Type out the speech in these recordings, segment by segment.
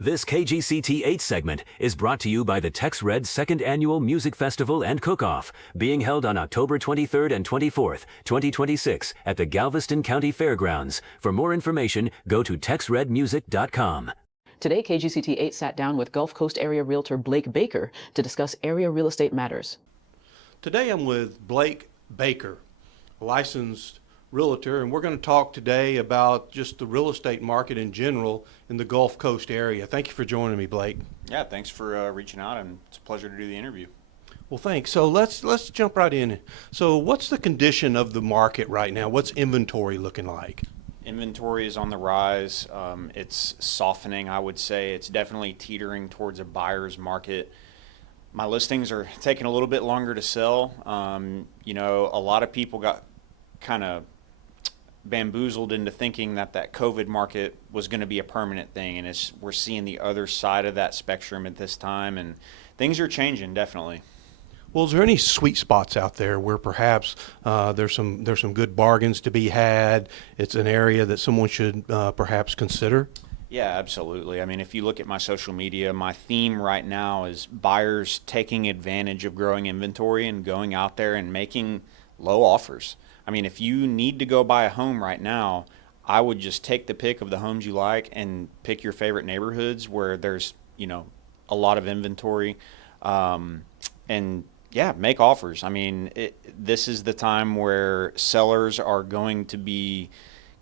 This KGCT 8 segment is brought to you by the Tex Red Second Annual Music Festival and Cook-Off, being held on October 23rd and 24th, 2026 at the Galveston County Fairgrounds. For more information, go to texredmusic.com. Today, KGCT 8 sat down with Gulf Coast area realtor Blake Baker to discuss area real estate matters. Today I'm with Blake Baker, a licensed realtor, and we're going to talk today about just the real estate market in general in the Gulf Coast area. Thank you for joining me, Blake. Yeah, thanks for reaching out, and it's a pleasure to do the interview. Well, thanks. So let's jump right in. So what's the condition of the market right now? What's inventory looking like? Inventory is on the rise. It's softening, I would say. It's definitely teetering towards a buyer's market. My listings are taking a little bit longer to sell. A lot of people got kind of bamboozled into thinking that COVID market was going to be a permanent thing, and we're seeing the other side of that spectrum at this time, and things are changing definitely. Well, is there any sweet spots out there where perhaps there's some good bargains to be had? It's an area that someone should perhaps consider? Yeah, absolutely. I mean, if you look at my social media, my theme right now is buyers taking advantage of growing inventory and going out there and making low offers. I mean, if you need to go buy a home right now, I would just take the pick of the homes you like and pick your favorite neighborhoods where there's, a lot of inventory, and yeah, make offers. I mean, this is the time where sellers are going to be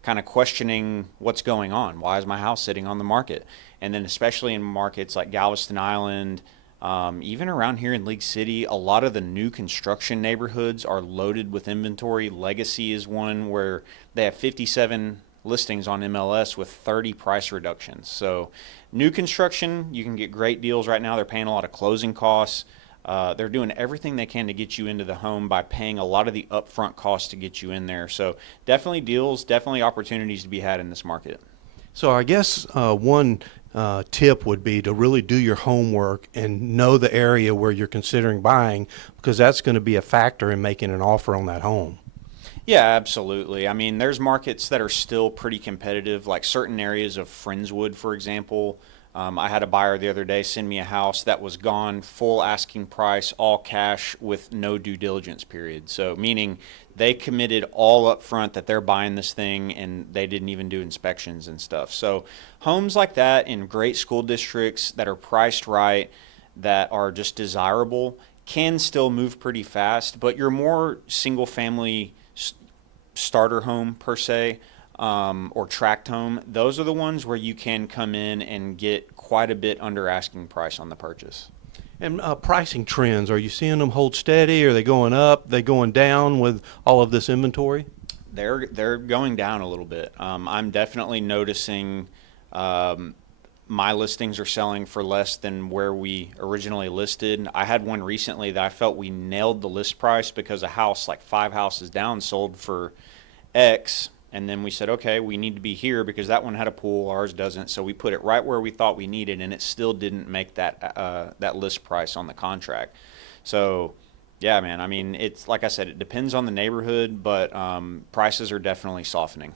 kind of questioning what's going on. Why is my house sitting on the market? And then especially in markets like Galveston Island, even around here in League City, a lot of the new construction neighborhoods are loaded with inventory. Legacy is one where they have 57 listings on MLS with 30 price reductions. So new construction, you can get great deals right now. They're paying a lot of closing costs. They're doing everything they can to get you into the home by paying a lot of the upfront costs to get you in there. So definitely deals, definitely opportunities to be had in this market. So I guess one tip would be to really do your homework and know the area where you're considering buying, because that's going to be a factor in making an offer on that home. Yeah, absolutely. I mean, there's markets that are still pretty competitive, like certain areas of Friendswood, for example. I had a buyer the other day send me a house that was gone full asking price, all cash with no due diligence period. So meaning they committed all up front that they're buying this thing and they didn't even do inspections and stuff. So homes like that in great school districts that are priced right, that are just desirable, can still move pretty fast, but your more single family starter home per se, or tract home, those are the ones where you can come in and get quite a bit under asking price on the purchase. And pricing trends, are you seeing them hold steady? Are they going up? They going down with all of this inventory? They're going down a little bit. I'm definitely noticing my listings are selling for less than where we originally listed. I had one recently that I felt we nailed the list price because a house like 5 houses down sold for X. And then we said, okay, we need to be here because that one had a pool, ours doesn't. So we put it right where we thought we needed, and it still didn't make that list price on the contract. So, yeah, man, I mean, it's like I said, it depends on the neighborhood, but prices are definitely softening.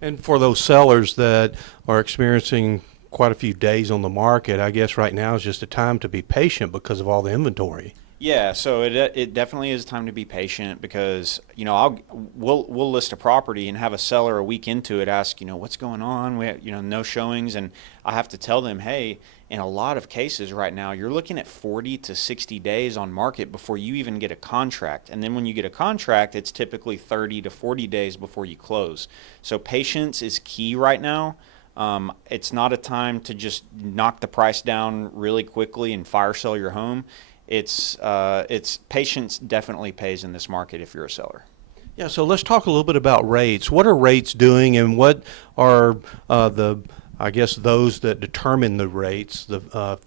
And for those sellers that are experiencing quite a few days on the market, I guess right now is just a time to be patient because of all the inventory. Yeah, so it definitely is time to be patient because we'll list a property and have a seller a week into it ask what's going on, we have, no showings, and I have to tell them, hey, in a lot of cases right now you're looking at 40 to 60 days on market before you even get a contract, and then when you get a contract it's typically 30 to 40 days before you close. So patience is key right now. It's not a time to just knock the price down really quickly and fire sell your home. It's patience definitely pays in this market if you're a seller. Yeah, so let's talk a little bit about rates. What are rates doing, and what are those that determine the rates, the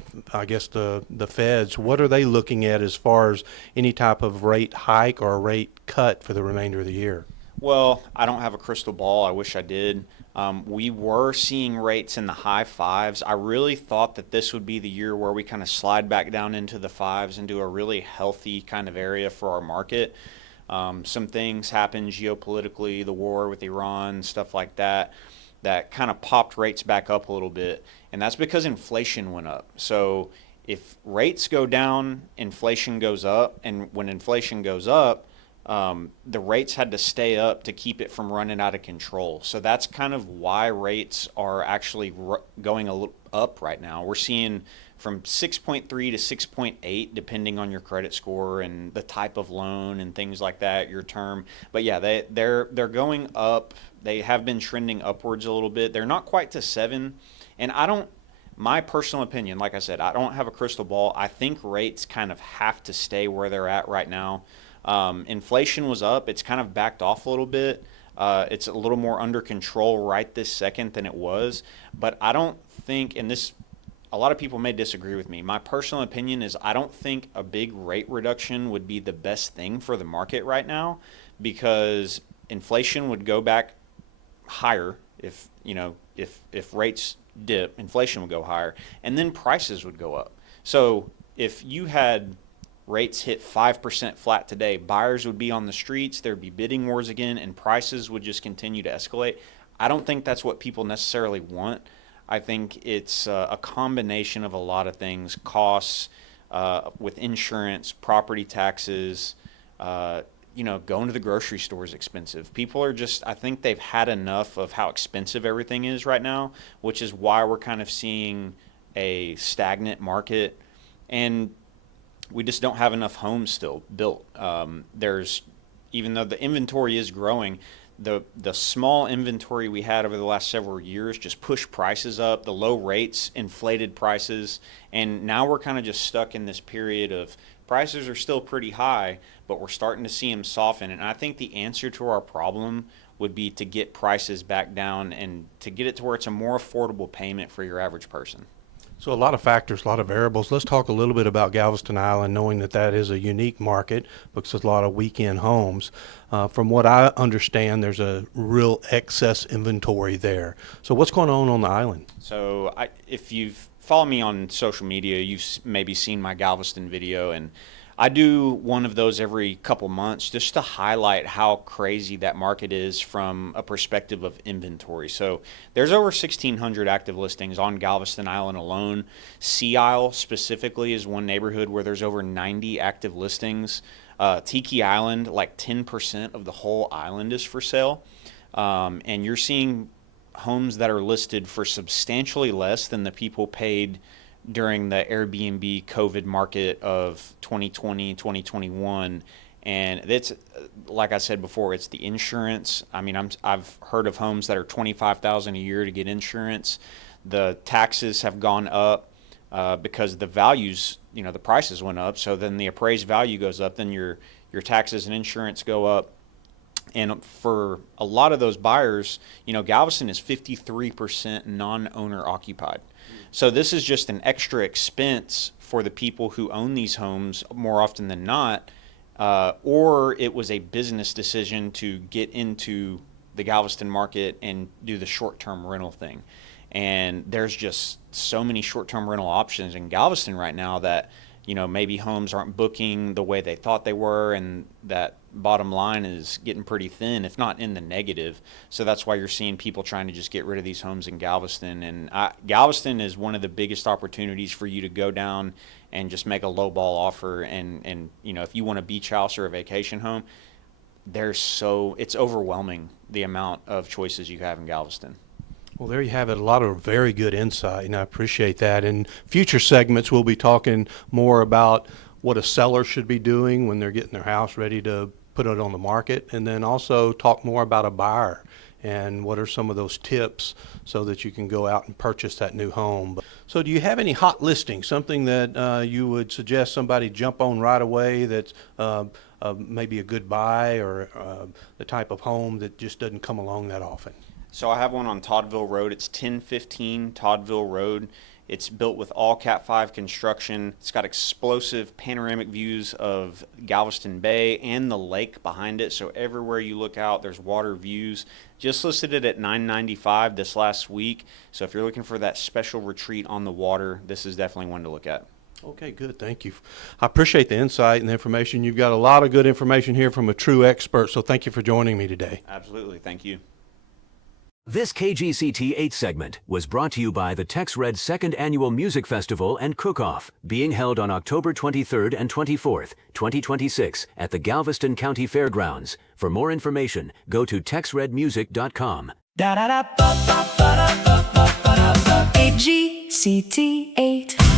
feds, what are they looking at as far as any type of rate hike or rate cut for the remainder of the year? Well, I don't have a crystal ball. I wish I did. We were seeing rates in the high fives. I really thought that this would be the year where we kind of slide back down into the fives and do a really healthy kind of area for our market. Some things happened geopolitically, the war with Iran, stuff like that. that kind of popped rates back up a little bit, and that's because inflation went up. So if rates go down, inflation goes up, and when inflation goes up, the rates had to stay up to keep it from running out of control. So that's kind of why rates are actually going a little up right now. We're seeing from 6.3 to 6.8, depending on your credit score and the type of loan and things like that, your term. But yeah, they're going up. They have been trending upwards a little bit. They're not quite to 7, and my personal opinion, like I said, I don't have a crystal ball. I think rates kind of have to stay where they're at right now. Inflation was up. It's kind of backed off a little bit. It's a little more under control right this second than it was. But I don't think, and this, a lot of people may disagree with me. My personal opinion is I don't think a big rate reduction would be the best thing for the market right now, because inflation would go back higher if rates dip, inflation would go higher, and then prices would go up. So if you had rates hit 5% flat today, buyers would be on the streets, there'd be bidding wars again, and prices would just continue to escalate. I don't think that's what people necessarily want. I think it's a combination of a lot of things, costs with insurance, property taxes, going to the grocery store is expensive. People are just, I think they've had enough of how expensive everything is right now, which is why we're kind of seeing a stagnant market. And we just don't have enough homes still built. Even though the inventory is growing, the small inventory we had over the last several years just pushed prices up. The low rates inflated prices, and now we're kind of just stuck in this period of prices are still pretty high, but we're starting to see them soften. And I think the answer to our problem would be to get prices back down and to get it to where it's a more affordable payment for your average person. So a lot of factors, a lot of variables. Let's talk a little bit about Galveston Island, knowing that that is a unique market because there's a lot of weekend homes. From what I understand, there's a real excess inventory there. So what's going on the island? So if you've followed me on social media, you've maybe seen my Galveston video, and I do one of those every couple months just to highlight how crazy that market is from a perspective of inventory. So there's over 1,600 active listings on Galveston Island alone. Sea Isle specifically is one neighborhood where there's over 90 active listings. Tiki Island, like 10% of the whole island is for sale. And you're seeing homes that are listed for substantially less than the people paid during the Airbnb COVID market of 2020, 2021. And it's, like I said before, it's the insurance. I mean, I've heard of homes that are $25,000 a year to get insurance. The taxes have gone up because the values, the prices went up. So then the appraised value goes up, then your taxes and insurance go up. And for a lot of those buyers, Galveston is 53% non-owner occupied. So this is just an extra expense for the people who own these homes more often than not, or it was a business decision to get into the Galveston market and do the short-term rental thing. And there's just so many short-term rental options in Galveston right now that, maybe homes aren't booking the way they thought they were, and that bottom line is getting pretty thin, if not in the negative. So that's why you're seeing people trying to just get rid of these homes in Galveston. And Galveston is one of the biggest opportunities for you to go down and just make a low ball offer. And if you want a beach house or a vacation home, it's overwhelming the amount of choices you have in Galveston. Well, there you have it. A lot of very good insight, and I appreciate that. In future segments, we'll be talking more about what a seller should be doing when they're getting their house ready to put it on the market, and then also talk more about a buyer and what are some of those tips so that you can go out and purchase that new home. So do you have any hot listings, something that you would suggest somebody jump on right away that's maybe a good buy, or the type of home that just doesn't come along that often? So I have one on Toddville Road. It's 1015 Toddville Road. It's built with all Cat 5 construction. It's got explosive panoramic views of Galveston Bay and the lake behind it. So everywhere you look out, there's water views. Just listed it at $995 this last week. So if you're looking for that special retreat on the water, this is definitely one to look at. Okay, good. Thank you. I appreciate the insight and the information. You've got a lot of good information here from a true expert. So thank you for joining me today. Absolutely. Thank you. This KGCT 8 segment was brought to you by the Tex Red 2nd Annual Music Festival and Cook-Off, being held on October 23rd and 24th, 2026 at the Galveston County Fairgrounds. For more information, go to texredmusic.com. KGCT 8.